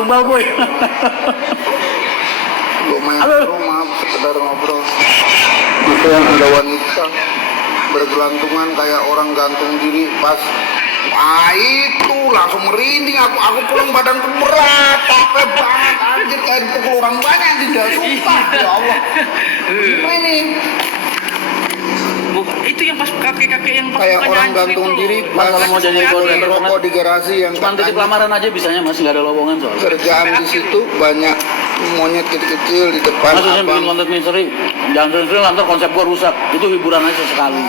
tumbal boy. Maaf, sekedar ngobrol. Itu yang ada wanita bergelantungan kayak orang gantung diri pas itu langsung merinding aku pulang badanku berat, capek banget anjir, kayak dipukul orang banyak tidak sumpah. Ya Allah. Gimana ini? Itu yang pas kakek-kakek yang pas Kayak bukannya orang hancur gantung itu diri loh. Mas kalau mau jadi koordinator rokok di garasi yang cuma titip lamaran aja bisanya mas, nggak ada lowongan soalnya. kerjaan di situ banyak monyet kecil-kecil di depan Mas bikin abang. konten misteri, jangan sering-sering lantar konsep gua rusak. Itu hiburan aja sekali.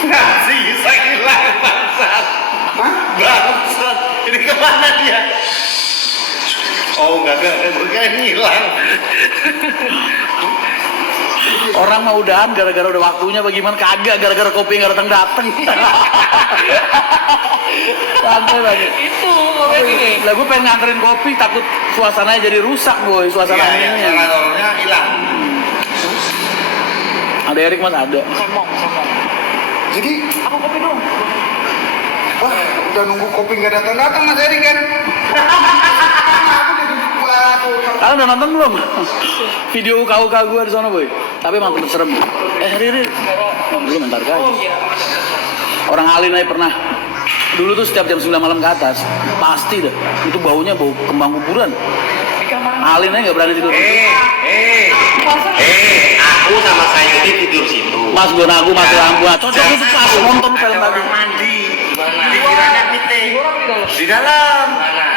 Ngasih, saya hilang bangsat. Bangsat. Ini kemana dia? Oh enggak, hilang. Orang mau udahan gara-gara udah waktunya, bagaimana kagak gara-gara kopi nggak datang. Santai banget. Itu kopi ini. Lah gue pengen nganterin kopi, takut suasananya jadi rusak boy, suasana anginnya. Generatornya hilang. Ada Erik mas ada. Somong. Jadi Aku kopi dong. wah udah nunggu kopi nggak datang Mas Eri kan. Aku jadi waduh. Kalian udah nonton belum? Video UKUK gue di sana boy. Tapi emang tetep serem. Riri. Belum ntar kan. Orang Alin aja pernah. Dulu tuh setiap jam 9 malam ke atas, pasti dah. Itu baunya bau kembang kuburan. Alin aja nggak berani tidur. Aku sama saya ini tidur situ. Mas gue naku mati lampu. Cocok itu pas nonton film Ada tadi. orang mandi. Dikiranya piting. Di dalam. Mana?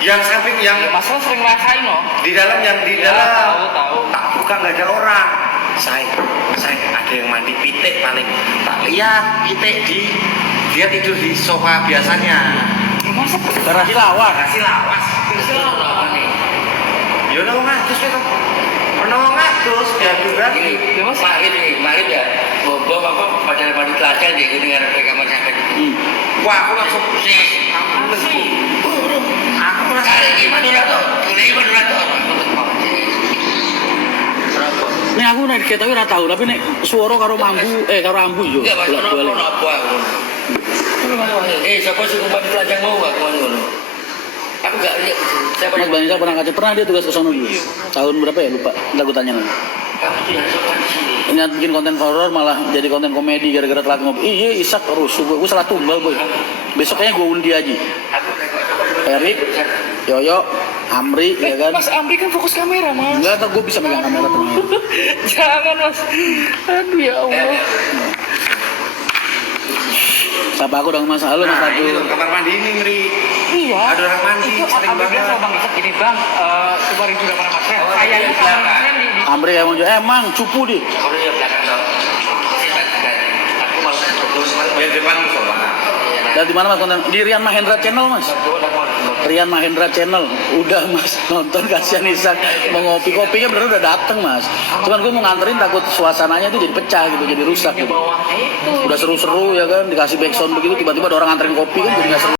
Yang samping yang Masalah sering rasain loh. di dalam yang di Ya, dalam. tahu. Tak buka nggak ada orang. Saya ada yang mandi pitik paling. Tak lihat pitik dia tidur di sofa biasanya. Masa Terasi lawas. Kasih lawas. Nih. Yo nang ngatus itu. Ono ngatus dia juga ini. Ya, Mas. Marit ya. Bobo apa pada mandi telaga di dengan kamar sakit. Wah, aku langsung sih. Aku merasa gimana tuh? Gimana tuh? Nih aku naik kereta ora tahu, tapi nek suara karo mambu karo ambu yo. Bolak-balik. Siapa sih kumpat pelajar mau aku ngono. Aku enggak lihat. Siapa Mas Bani pernah ngaji, pernah dia tugas ke sono dulu. Tahun berapa ya lupa. Entar gue tanya nanti. kamu tidak sopan di sini. Ingat bikin konten horor malah jadi konten komedi gara-gara telat ngopi. Iya Isak rusuh gue salah tumbal boy. Besoknya gue undi aja. Aku tengok Erik, Yoyo, Amri, ya kan? Mas Amri kan fokus kamera, Mas. Enggak, gue bisa megang kamera tenang. Jangan, Mas. Aduh ya Allah. Siapa aku dong mas? Halo mas Nah, Satu. ini tuh kamar mandi ini ngeri. Iya. Ada orang mandi, Itu sering Amri bilang banget. sama Bang Isak gini, Bang. Kemarin juga pernah Mas. Oh, Saya iya, ini sama iya. Mas di Amri kayak mau jawab, emang cupu di. Kalau dia belakang dong. Aku malah terus yang depan musola. Dan di mana mas konten? Di Rian Mahendra Channel mas. Rian Mahendra Channel. Udah mas nonton kasihan Isak mau ngopi, kopinya bener udah dateng mas. Cuman gue mau nganterin takut suasananya tuh jadi pecah gitu, jadi rusak gitu. bawah itu. Udah seru-seru ya kan, dikasih backsound begitu tiba-tiba ada orang nganterin kopi kan jadi nggak seru.